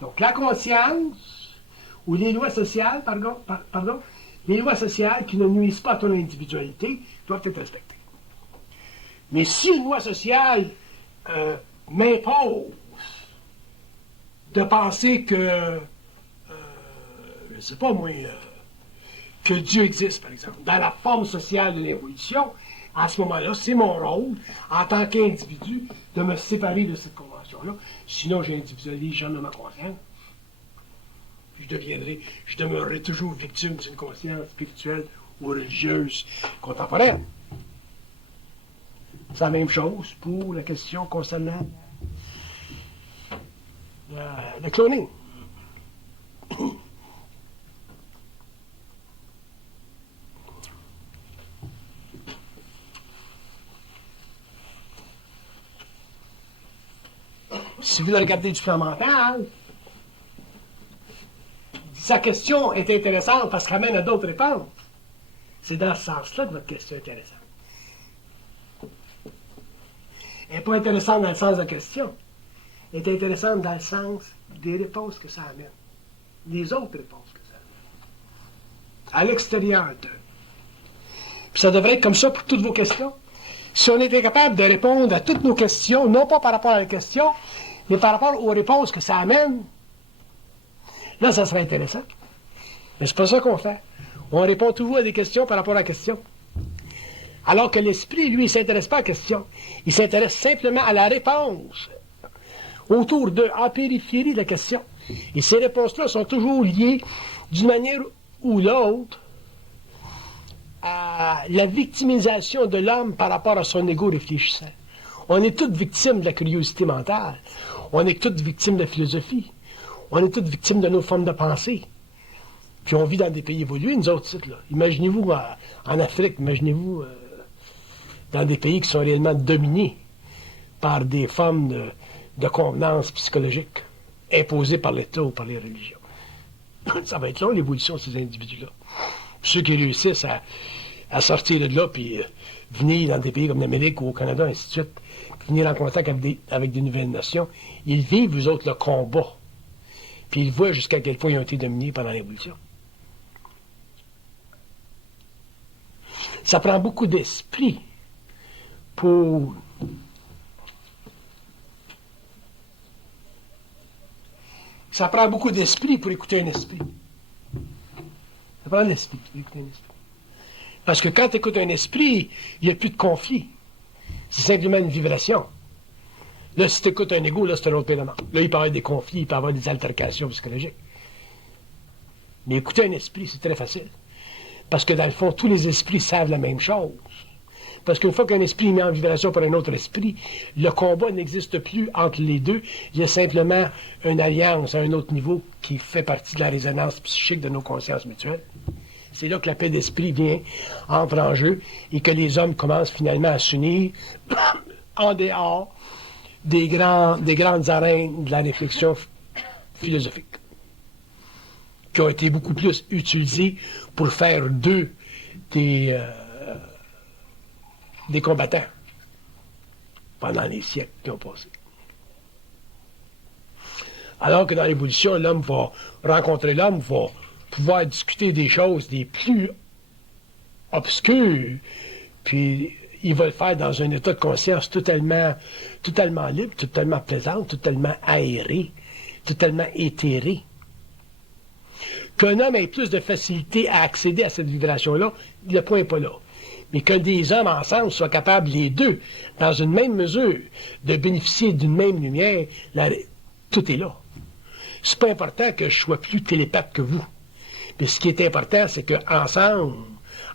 Donc la conscience, ou les lois sociales, les lois sociales qui ne nuisent pas à ton individualité doivent être respectées. Mais si une loi sociale m'impose de penser que, je ne sais pas moi, que Dieu existe, par exemple, dans la forme sociale de l'évolution, à ce moment-là, c'est mon rôle, en tant qu'individu, de me séparer de cette convention-là. Sinon, j'individualise jamais ma conscience. Puis je demeurerai toujours victime d'une conscience spirituelle ou religieuse contemporaine. C'est la même chose pour la question concernant le cloning. Si vous le regardez du plan mental, sa question est intéressante parce qu'elle amène à d'autres réponses. C'est dans ce sens-là que votre question est intéressante. Elle n'est pas intéressante dans le sens de la question. Elle est intéressante dans le sens des réponses que ça amène. Les autres réponses que ça amène. À l'extérieur d'eux. Puis ça devrait être comme ça pour toutes vos questions. Si on était capable de répondre à toutes nos questions, non pas par rapport à la question, mais par rapport aux réponses que ça amène, là, ça serait intéressant. Mais c'est pas ça qu'on fait. On répond toujours à des questions par rapport à la question. Alors que l'esprit, lui, il ne s'intéresse pas à la question. Il s'intéresse simplement à la réponse. Autour d'eux, en périphérie de la question. Et ces réponses-là sont toujours liées, d'une manière ou l'autre, à la victimisation de l'homme par rapport à son ego réfléchissant. On est toutes victimes de la curiosité mentale. On est toutes victimes de la philosophie. On est toutes victimes de nos formes de pensée. Puis on vit dans des pays évolués, nous autres, là. Imaginez-vous en Afrique, imaginez-vous dans des pays qui sont réellement dominés par des formes de convenance psychologique imposées par l'État ou par les religions. Ça va être long, l'évolution de ces individus-là. Ceux qui réussissent à sortir de là, puis venir dans des pays comme l'Amérique ou au Canada, ainsi de suite, venir en contact avec des nouvelles nations, ils vivent, eux autres, le combat. Puis ils voient jusqu'à quel point ils ont été dominés pendant l'évolution. Ça prend beaucoup d'esprit pour écouter un esprit. Ça prend de l'esprit pour écouter un esprit. Parce que quand tu écoutes un esprit, il n'y a plus de conflit. C'est simplement une vibration. Là, si tu écoutes un ego, là, c'est un autre pénomène. Là, il peut y avoir des conflits, il peut y avoir des altercations psychologiques. Mais écouter un esprit, c'est très facile. Parce que dans le fond, tous les esprits savent la même chose. Parce qu'une fois qu'un esprit est mis en vibration par un autre esprit, le combat n'existe plus entre les deux. Il y a simplement une alliance à un autre niveau qui fait partie de la résonance psychique de nos consciences mutuelles. C'est là que la paix d'esprit entre en jeu et que les hommes commencent finalement à s'unir en dehors des grandes arènes de la réflexion philosophique, qui ont été beaucoup plus utilisées pour faire d'eux des combattants pendant les siècles qui ont passé. Alors que dans l'évolution, l'homme va pouvoir discuter des choses les plus obscures, puis il va le faire dans un état de conscience totalement libre, totalement plaisant, totalement aéré, totalement éthéré. Qu'un homme ait plus de facilité à accéder à cette vibration-là, le point n'est pas là. Mais que des hommes ensemble soient capables, les deux, dans une même mesure, de bénéficier d'une même lumière, tout est là. C'est pas important que je sois plus télépathe que vous. Mais ce qui est important, c'est qu'ensemble,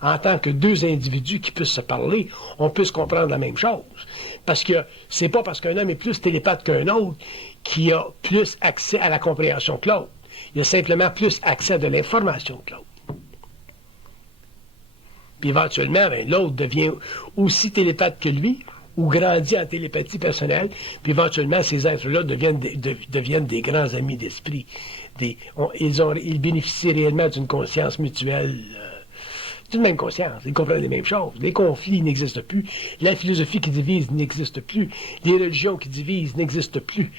en tant que deux individus qui puissent se parler, on puisse comprendre la même chose. Parce que c'est pas parce qu'un homme est plus télépathe qu'un autre qui a plus accès à la compréhension que l'autre. Il a simplement plus accès à de l'information que l'autre. Puis éventuellement, l'autre devient aussi télépathe que lui, ou grandit en télépathie personnelle, puis éventuellement, ces êtres-là deviennent des grands amis d'esprit. Ils bénéficient réellement d'une conscience mutuelle, d'une même conscience. Ils comprennent les mêmes choses. Les conflits n'existent plus. La philosophie qui divise n'existe plus. Les religions qui divisent n'existent plus.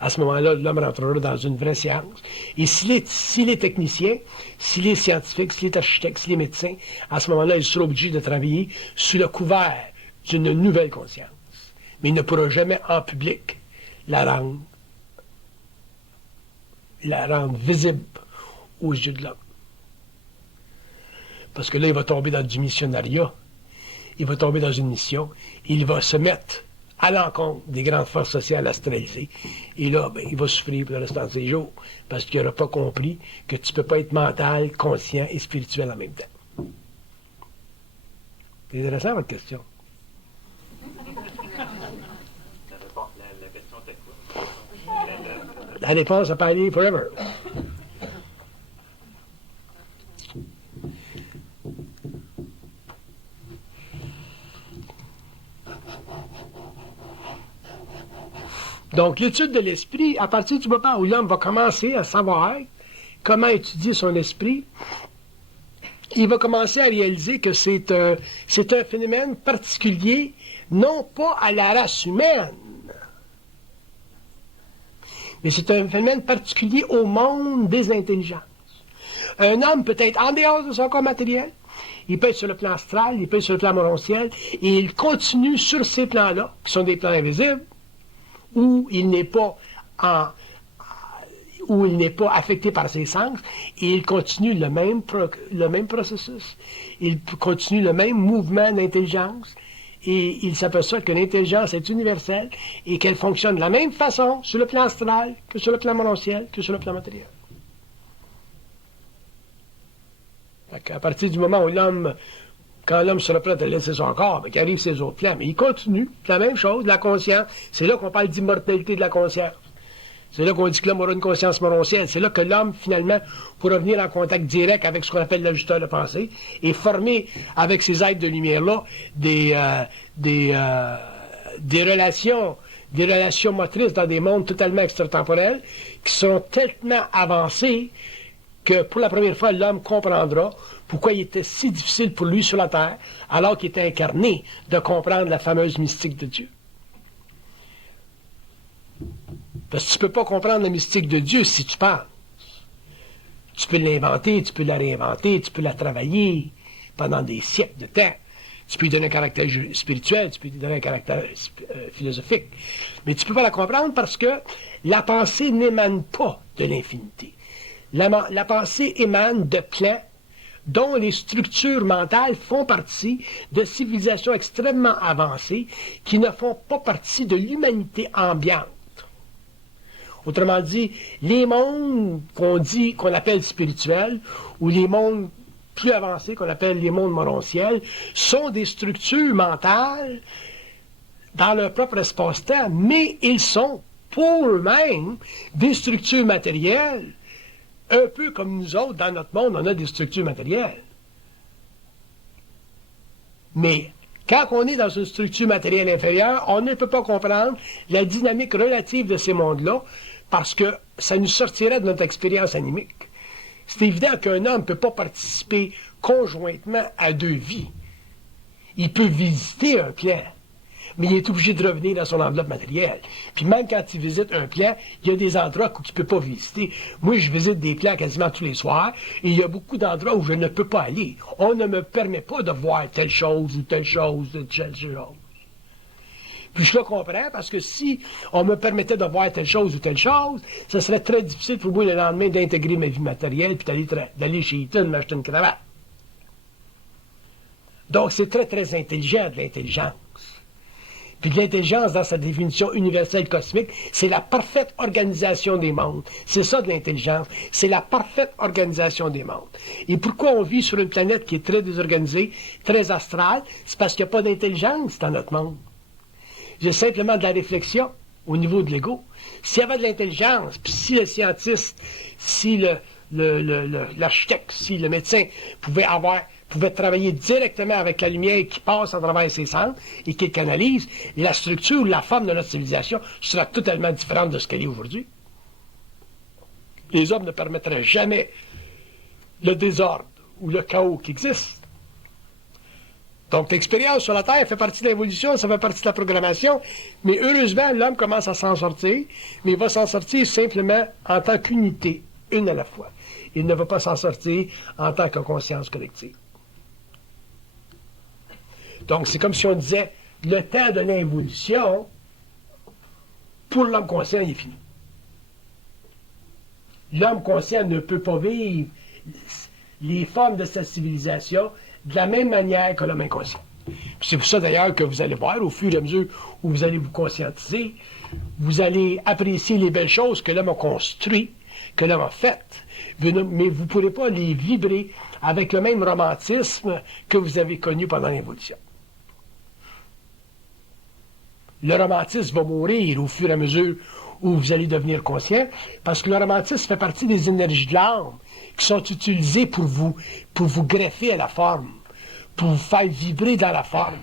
À ce moment-là, l'homme rentrera dans une vraie science. Et s'il est technicien, s'il est scientifique, s'il est architecte, s'il est médecin, à ce moment-là, il sera obligé de travailler sous le couvert d'une nouvelle conscience. Mais il ne pourra jamais en public la rendre visible aux yeux de l'homme. Parce que là, il va tomber dans du missionnariat. Il va tomber dans une mission. Il va se mettre à l'encontre des grandes forces sociales astralisées. Et là, il va souffrir pour le restant de ses jours. Parce qu'il n'aura pas compris que tu ne peux pas être mental, conscient et spirituel en même temps. C'est intéressant, votre question. La question était quoi? La réponse a parlé forever. Donc, l'étude de l'esprit, à partir du moment où l'homme va commencer à savoir comment étudier son esprit, il va commencer à réaliser que c'est un phénomène particulier, non pas à la race humaine, mais c'est un phénomène particulier au monde des intelligences. Un homme peut être en dehors de son corps matériel, il peut être sur le plan astral, il peut être sur le plan morontiel, et il continue sur ces plans-là, qui sont des plans invisibles, où il n'est pas affecté par ses sens, et il continue le même processus, il continue le même mouvement d'intelligence, et il s'aperçoit que l'intelligence est universelle et qu'elle fonctionne de la même façon sur le plan astral que sur le plan morontiel, que sur le plan matériel. À partir du moment où quand l'homme sera prêt à laisser son corps, qu'il arrive ses autres plans, mais il continue, la même chose, la conscience. C'est là qu'on parle d'immortalité de la conscience. C'est là qu'on dit que l'homme aura une conscience morontielle. C'est là que l'homme, finalement, pourra venir en contact direct avec ce qu'on appelle l'ajusteur de pensée et former avec ces êtres de lumière-là des relations motrices dans des mondes totalement extratemporels qui sont tellement avancés que pour la première fois, l'homme comprendra pourquoi il était si difficile pour lui sur la Terre, alors qu'il était incarné, de comprendre la fameuse mystique de Dieu. Parce que tu ne peux pas comprendre la mystique de Dieu si tu penses. Tu peux l'inventer, tu peux la réinventer, tu peux la travailler pendant des siècles de temps. Tu peux lui donner un caractère spirituel, tu peux lui donner un caractère philosophique. Mais tu ne peux pas la comprendre parce que la pensée n'émane pas de l'infinité. La pensée émane de plans dont les structures mentales font partie de civilisations extrêmement avancées qui ne font pas partie de l'humanité ambiante. Autrement dit, les mondes qu'on appelle spirituels, ou les mondes plus avancés qu'on appelle les mondes morontiels, sont des structures mentales dans leur propre espace-temps, mais ils sont, pour eux-mêmes, des structures matérielles, un peu comme nous autres, dans notre monde, on a des structures matérielles. Mais quand on est dans une structure matérielle inférieure, on ne peut pas comprendre la dynamique relative de ces mondes-là, parce que ça nous sortirait de notre expérience animique. C'est évident qu'un homme ne peut pas participer conjointement à deux vies. Il peut visiter un plan, mais il est obligé de revenir dans son enveloppe matérielle. Puis même quand il visite un plan, il y a des endroits où il ne peut pas visiter. Moi, je visite des plans quasiment tous les soirs, et il y a beaucoup d'endroits où je ne peux pas aller. On ne me permet pas de voir telle chose ou telle chose ou telle chose. Puis je le comprends, parce que si on me permettait de voir telle chose ou telle chose, ce serait très difficile pour moi le lendemain d'intégrer ma vie matérielle puis d'aller chez Eaton m'acheter une cravate. Donc c'est très, très intelligent de l'intelligence. Puis de l'intelligence, dans sa définition universelle cosmique, c'est la parfaite organisation des mondes. C'est ça de l'intelligence. C'est la parfaite organisation des mondes. Et pourquoi on vit sur une planète qui est très désorganisée, très astrale? C'est parce qu'il n'y a pas d'intelligence dans notre monde. J'ai simplement de la réflexion au niveau de l'ego. S'il y avait de l'intelligence, puis si le scientiste, si l'architecte, si le médecin pouvait pouvait travailler directement avec la lumière qui passe à travers ses centres et qui le canalise, la structure, la forme de notre civilisation sera totalement différente de ce qu'elle est aujourd'hui. Les hommes ne permettraient jamais le désordre ou le chaos qui existe. Donc, l'expérience sur la Terre fait partie de l'évolution, ça fait partie de la programmation, mais heureusement, l'homme commence à s'en sortir, mais il va s'en sortir simplement en tant qu'unité, une à la fois. Il ne va pas s'en sortir en tant que conscience collective. Donc, c'est comme si on disait, le temps de l'évolution, pour l'homme conscient, il est fini. L'homme conscient ne peut pas vivre les formes de sa civilisation de la même manière que l'homme inconscient. C'est pour ça d'ailleurs que vous allez voir, au fur et à mesure où vous allez vous conscientiser, vous allez apprécier les belles choses que l'homme a construites, que l'homme a faites, mais vous ne pourrez pas les vibrer avec le même romantisme que vous avez connu pendant l'évolution. Le romantisme va mourir au fur et à mesure où vous allez devenir conscient, parce que le romantisme fait partie des énergies de l'âme qui sont utilisées pour vous greffer à la forme, pour vous faire vibrer dans la forme,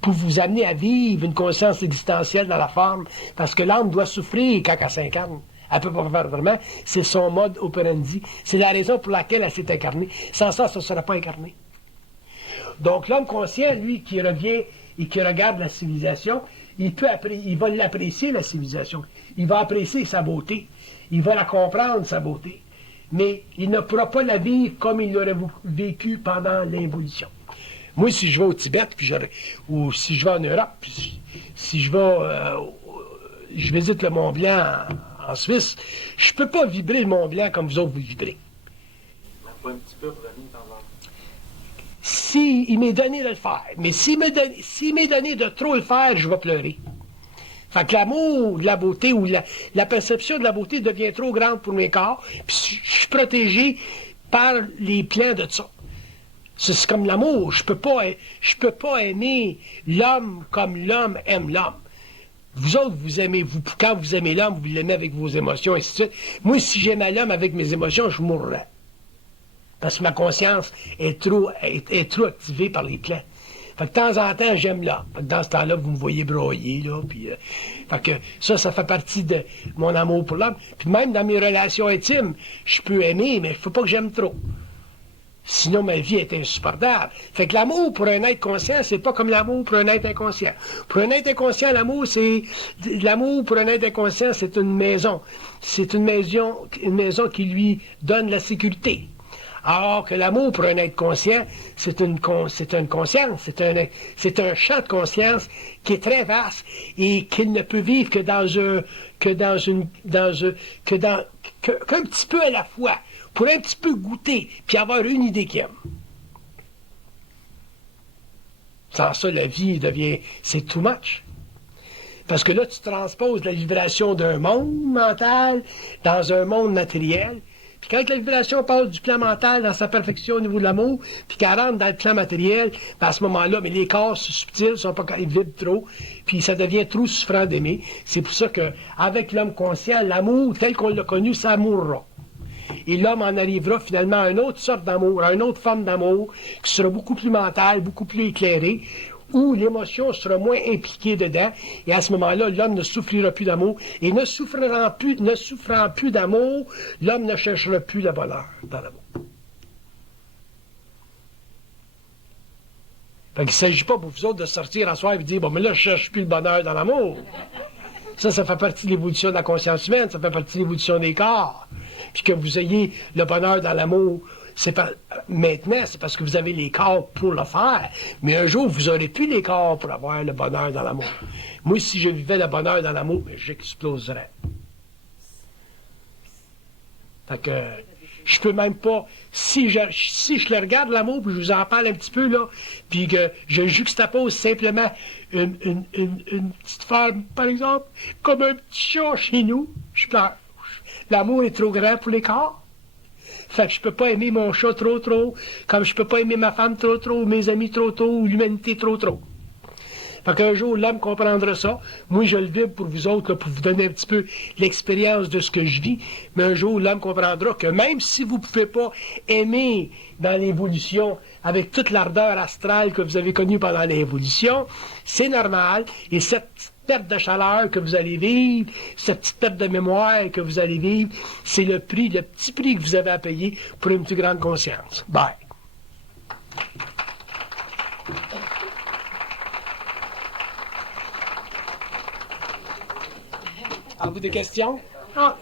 pour vous amener à vivre une conscience existentielle dans la forme, parce que l'âme doit souffrir quand elle s'incarne. Elle ne peut pas faire vraiment. C'est son mode operandi. C'est la raison pour laquelle elle s'est incarnée. Sans ça, ça ne sera pas incarné. Donc, l'homme conscient, lui, qui revient et qui regarde la civilisation, il va l'apprécier, la civilisation. Il va apprécier sa beauté. Il va la comprendre, sa beauté. Mais il ne pourra pas la vivre comme il l'aurait vécu pendant l'évolution. Moi, si je vais au Tibet, ou si je vais en Europe, puis si je visite le Mont Blanc en Suisse, je ne peux pas vibrer le Mont Blanc comme vous autres vous vibrez. Même pas un petit peu pour donner dans l'ordre. S'il m'est donné de le faire, mais s'il m'est donné de trop le faire, je vais pleurer. Fait que l'amour de la beauté ou la perception de la beauté devient trop grande pour mes corps, puis je suis protégé par les plans de ça. C'est comme l'amour. Je peux pas aimer l'homme comme l'homme aime l'homme. Vous autres, quand vous aimez l'homme, vous l'aimez avec vos émotions, et ainsi de suite. Moi, si j'aimais l'homme avec mes émotions, je mourrais. Parce que ma conscience est trop activée par les plans. Fait que de temps en temps, j'aime l'homme. Fait que dans ce temps-là, vous me voyez broyer, là. Puis, fait que ça fait partie de mon amour pour l'homme. Puis même dans mes relations intimes, je peux aimer, mais il ne faut pas que j'aime trop. Sinon, ma vie est insupportable. Fait que l'amour pour un être conscient, c'est pas comme l'amour pour un être inconscient. Pour un être inconscient, l'amour pour un être inconscient, c'est une maison. C'est une maison qui lui donne la sécurité. Alors que l'amour pour un être conscient, c'est une conscience, c'est un champ de conscience qui est très vaste et qu'il ne peut vivre qu'un petit peu à la fois, pour un petit peu goûter, puis avoir une idée qu'il aime. Sans ça, la vie c'est too much. Parce que là, tu transposes la vibration d'un monde mental dans un monde matériel. Puis quand la vibration passe du plan mental dans sa perfection au niveau de l'amour, puis qu'elle rentre dans le plan matériel, ben à ce moment-là, mais les corps subtils sont pas, ils vibrent trop, puis ça devient trop souffrant d'aimer. C'est pour ça qu'avec l'homme conscient, l'amour tel qu'on l'a connu, ça mourra. Et l'homme en arrivera finalement à une autre sorte d'amour, à une autre forme d'amour, qui sera beaucoup plus mentale, beaucoup plus éclairée, où l'émotion sera moins impliquée dedans, et à ce moment-là, l'homme ne souffrira plus d'amour, et ne souffrant plus d'amour, l'homme ne cherchera plus le bonheur dans l'amour. Fait qu'il ne s'agit pas pour vous autres de sortir à soir et de dire, bon, mais là, je ne cherche plus le bonheur dans l'amour. Ça fait partie de l'évolution de la conscience humaine, ça fait partie de l'évolution des corps. Puis que vous ayez le bonheur dans l'amour, maintenant, c'est parce que vous avez les corps pour le faire. Mais un jour, vous n'aurez plus les corps pour avoir le bonheur dans l'amour. Moi, si je vivais le bonheur dans l'amour, j'exploserais. Fait que je peux même pas, si je le regarde l'amour, puis je vous en parle un petit peu, là, puis que je juxtapose simplement une petite femme, par exemple, comme un petit chat chez nous, je pleure. L'amour est trop grand pour les corps. Fait que je peux pas aimer mon chat trop, comme je peux pas aimer ma femme trop, ou mes amis trop, ou l'humanité trop. Fait qu'un jour, l'homme comprendra ça. Moi, je le vibre pour vous autres, là, pour vous donner un petit peu l'expérience de ce que je vis. Mais un jour, l'homme comprendra que même si vous ne pouvez pas aimer dans l'évolution avec toute l'ardeur astrale que vous avez connue pendant l'évolution, c'est normal. Et cette perte de chaleur que vous allez vivre, cette petite perte de mémoire que vous allez vivre, c'est le prix, le petit prix que vous avez à payer pour une plus grande conscience. Bye. Avez-vous des questions? Ah.